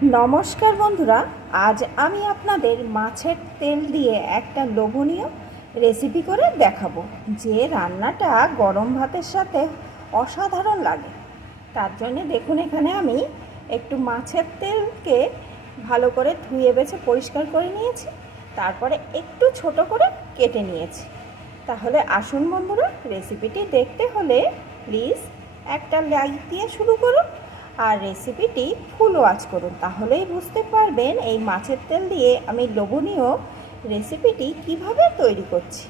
নমস্কার বন্ধুরা, আজ আমি আপনাদের মাছের তেল দিয়ে একটা লোভনীয় রেসিপি করে দেখাবো, যে রান্নাটা গরম ভাতের সাথে অসাধারণ লাগে। তার জন্য দেখুন, এখানে আমি একটু মাছের তেলকে ভালো করে ধুয়ে বেছে পরিষ্কার করে নিয়েছি, তারপরে একটু ছোট করে কেটে নিয়েছি। তাহলে আসুন বন্ধুরা, রেসিপিটি দেখতে হলে প্লিজ একটা লাইক দিয়ে শুরু করুন আর রেসিপিটি ফুল ওয়াচ করুন, তাহলেই বুঝতে পারবেন এই মাছের তেল দিয়ে আমি লোভনীয় রেসিপিটি কিভাবে তৈরি করছি।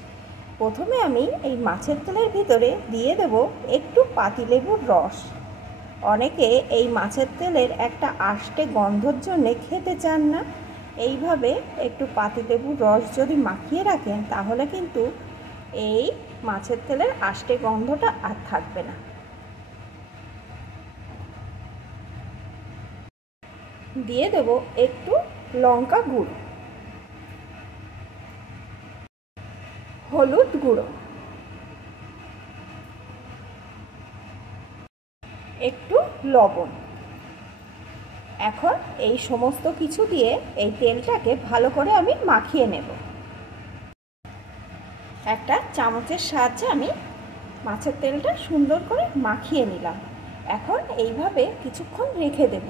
প্রথমে আমি এই মাছের তেলের ভিতরে দিয়ে দেব একটু পাতিলেবুর রস। অনেকে এই মাছের তেলের একটা আষ্টে গন্ধর জন্যে খেতে চান না। এইভাবে একটু পাতিলেবুর রস যদি মাখিয়ে রাখেন, তাহলে কিন্তু এই মাছের তেলের আষ্টে গন্ধটা আর থাকবে না। দিয়ে দেব একটু লঙ্কা গুঁড়ো, হলুদ গুঁড়ো, একটু লবণ। এখন এই সমস্ত কিছু দিয়ে এই তেলটাকে ভালো করে আমি মাখিয়ে নেব। একটা চামচের সাহায্যে আমি মাছের তেলটা সুন্দর করে মাখিয়ে নিলাম। এখন এইভাবে কিছুক্ষণ রেখে দেব।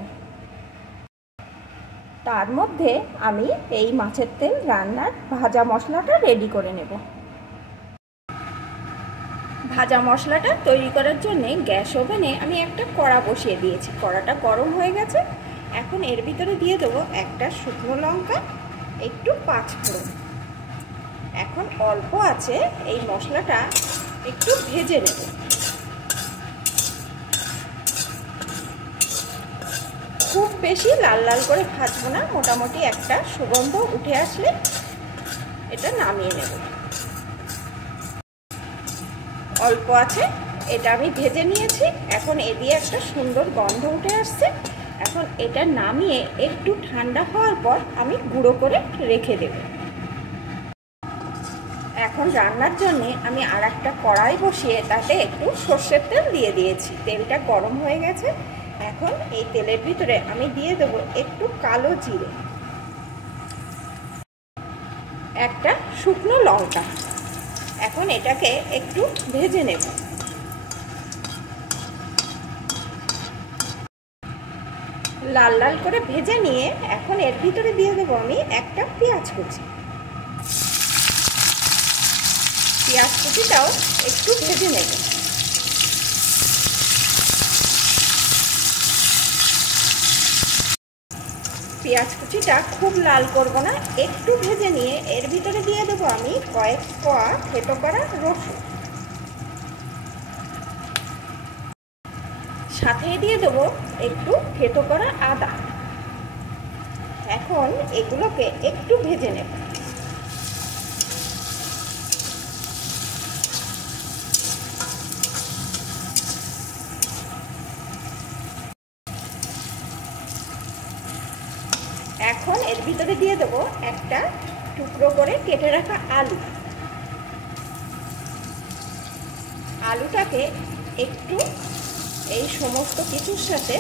তার মধ্যে আমি এই মাছের তেল রান্নার ভাজা মশলাটা রেডি করে নেব। ভাজা মশলাটা তৈরি করার জন্য গ্যাস ওভেনে আমি একটা কড়া বসিয়ে দিয়েছি। কড়াটা গরম হয়ে গেছে। এখন এর ভিতরে দিয়ে দেবো একটা শুকনো লঙ্কা, একটু পাঁচফোড়ন। এখন অল্প আছে এই মশলাটা একটু ভেজে নেব। খুব বেশি লাল লাল করে ভাজবো না, মোটামুটি একটা সুগন্ধ উঠে আসলে এটা নামিয়ে নেব। অল্প আছে, এটা আমি ভেজে নিয়েছি। এখন এ দিয়ে একটা সুন্দর গন্ধ উঠে আসছে। এখন এটা নামিয়ে একটু ঠান্ডা হওয়ার পর আমি গুঁড়ো করে রেখে দেব। এখন রান্নার জন্য আমি আর একটা কড়াই বসিয়ে তাতে একটু সর্ষের তেল দিয়ে দিয়েছি। তেলটা গরম হয়ে গেছে। এখন এই তেলের ভিতরে আমি দিয়ে দেব একটু কালো জিরে, একটা শুকনো লঙ্কা। এখন এটাকে একটু ভেজে নেব। লাল লাল করে ভেজে নিয়ে এখন এর ভিতরে দিয়ে দেবো আমি একটা পেঁয়াজ কুচি। পেঁয়াজ কুচিটাও একটু ভেজে নেব। পেঁয়াজ কুচিটা খুব লাল করব না, একটু ভেজে নিয়ে এর ভিতরে দিয়ে দেবো আমি কয়েক কোয়া থেতো করা রসুন। সাথে দিয়ে দেবো একটু থেতো করা আদা। এখন এগুলোকে একটু ভেজে নেব। এখন এর ভিতরে দিয়ে দেবো একটা টুকরো করে কেটে রাখা আলু। আলুটাকে একটু এই সমস্ত কিছুর সাথে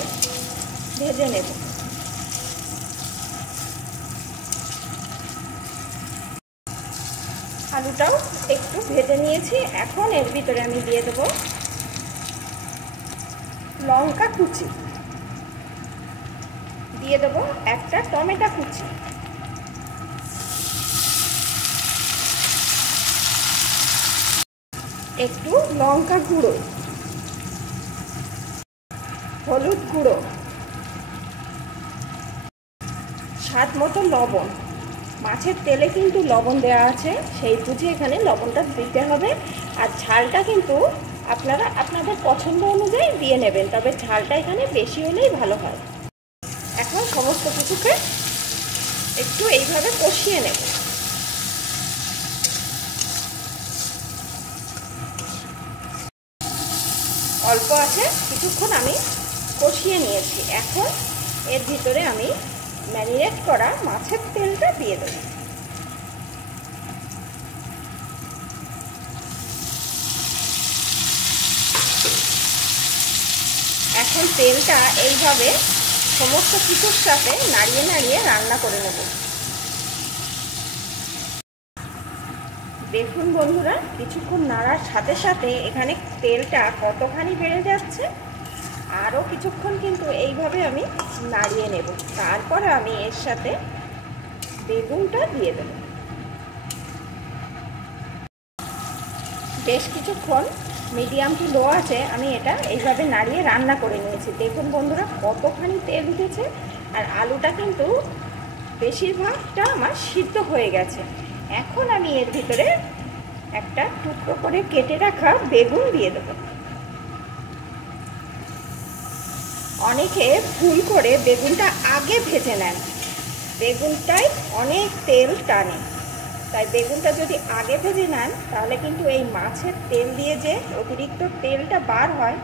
ভেজে নেব। আলুটাও একটু ভেজে নিয়েছি। এখন এর ভিতরে আমি দিয়ে দেব লঙ্কা কুচি, দিয়ে দেব একটা টমেটো কুচি, একটু লঙ্কা গুঁড়ো, হলুদ গুঁড়ো, স্বাদ মতো লবণ। মাছের তেলে কিন্তু লবণ দেওয়া আছে, সেই বুঝে এখানে লবণটা দিতে হবে। আর ঝালটা কিন্তু আপনারা আপনাদের পছন্দ অনুযায়ী দিয়ে নেবেন, তবে ঝালটা এখানে বেশি হলেই ভালো হয়। এখন সমস্ত কিছুকে একটু এইভাবে কষিয়ে নেব। অল্প আছে, কিছুক্ষণ আমি কষিয়ে নিয়েছি। এখন এর ভিতরে আমি ম্যারিনেট করা মাছের তেলটা দিয়ে দেব। এখন তেলটা এইভাবে সমস্ত কিছুর সাথে নাড়িয়ে নাড়িয়ে রান্না করে নেব। দেখুন বন্ধুরা, কিছুক্ষণ নাড়ার সাথে সাথে এখানে তেলটা কতখানি বেড়ে যাচ্ছে। আরও কিছুক্ষণ কিন্তু এইভাবে আমি নাড়িয়ে নেব। তারপরে আমি এর সাথে বেগুনটা দিয়ে দেব। বেশ কিছুক্ষণ মিডিয়াম টু লো আছে আমি এটা এইভাবে নাড়িয়ে রান্না করে নিয়েছি। দেখুন বন্ধুরা, কতখানি তেল উঠেছে, আর আলুটা কিন্তু বেশিরভাগটা আমার সিদ্ধ হয়ে গেছে। এখন আমি এর ভিতরে একটা টুকরো করে কেটে রাখা বেগুন দিয়ে দেব। অনেকে ভুল করে বেগুনটা আগে ভেজে নেন, বেগুনটাই অনেক তেল টানে। তাই বেগুনটা যদি আগে ভেজে নেন তাহলে কিন্তু এই মাছের তেল দিয়ে যে অতিরিক্ত তেলটা বার হয়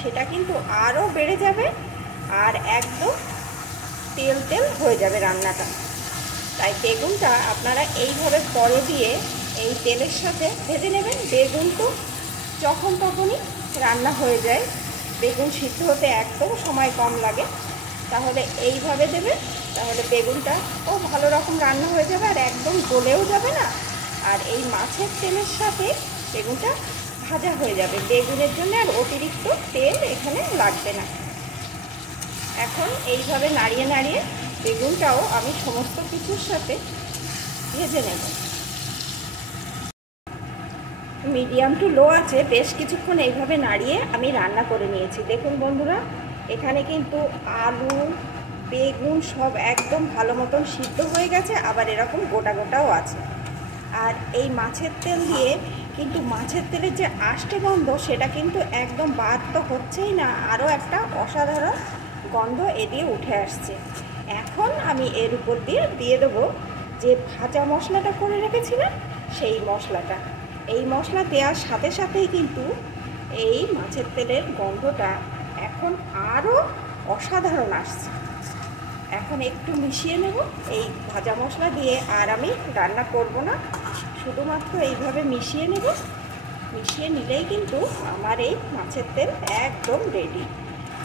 সেটা কিন্তু আরও বেড়ে যাবে, আর একদম তেল তেল হয়ে যাবে রান্নাটা। তাই বেগুনটা আপনারা এইভাবে পরে দিয়ে এই তেলের সাথে ভেজে নেবেন। বেগুন তো যখন তখনই রান্না হয়ে যায়, বেগুন সিদ্ধ হতে একদম সময় কম লাগে। তাহলে এইভাবে দেবে, তাহলে বেগুনটা ও ভালো রকম রান্না হয়ে যাবে, আর একদম গলেও যাবে না, আর এই মাছের তেলের সাথে বেগুনটা ভাজা হয়ে যাবে। বেগুনের জন্য আর অতিরিক্ত তেল এখানে লাগবে না। এখন এইভাবে নাড়িয়ে নাড়িয়ে বেগুনটাও আমি সমস্ত কিছুর সাথে ভেজে নেব। মিডিয়াম টু লো আছে বেশ কিছুক্ষণ এইভাবে নাড়িয়ে আমি রান্না করে নিয়েছি। দেখুন বন্ধুরা, এখানে কিন্তু আলু বেগুন সব একদম ভালো মতন সিদ্ধ হয়ে গেছে, আবার এরকম গোটা গোটাও আছে। আর এই মাছের তেল দিয়ে কিন্তু মাছের তেলের যে আষ্টে গন্ধ সেটা কিন্তু একদম বাদ তো হচ্ছেই না, আরও একটা অসাধারণ গন্ধ এ দিয়ে উঠে আসছে। এখন আমি এর উপর দিয়ে দেবো যে ভাজা মশলাটা করে রেখেছিলাম সেই মশলাটা। এই মশলা দেওয়ার সাথে সাথেই কিন্তু এই মাছের তেলের গন্ধটা এখন আরও অসাধারণ আসছে। এখন একটু মিশিয়ে নেব এই ভাজা মশলা দিয়ে, আর আমি রান্না করব না, শুধুমাত্র এইভাবে মিশিয়ে নেব। মিশিয়ে নিলেই কিন্তু আমার এই মাছের তেল একদম রেডি।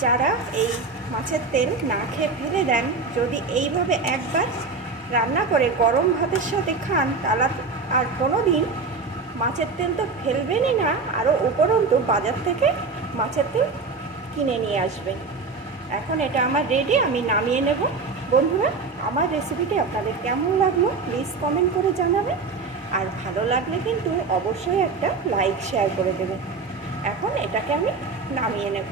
যারা এই মাছের তেল না খেয়ে ফেলে দেন, যদি এইভাবে একবার রান্না করে গরম ভাতের সাথে খান তাহলে আর কোনো দিন মাছের তেল তো ফেলবেনই না, আরও উপরন্তু বাজার থেকে মাছের তেল কিনে নিয়ে আসবেন। এখন এটা আমার রেডি, আমি নামিয়ে নেব। বন্ধুরা, আমার রেসিপিটি আপনাদের কেমন লাগলো প্লিজ কমেন্ট করে জানাবেন, আর ভালো লাগলে কিন্তু অবশ্যই একটা লাইক শেয়ার করে দেবেন। এখন এটাকে আমি নামিয়ে নেব।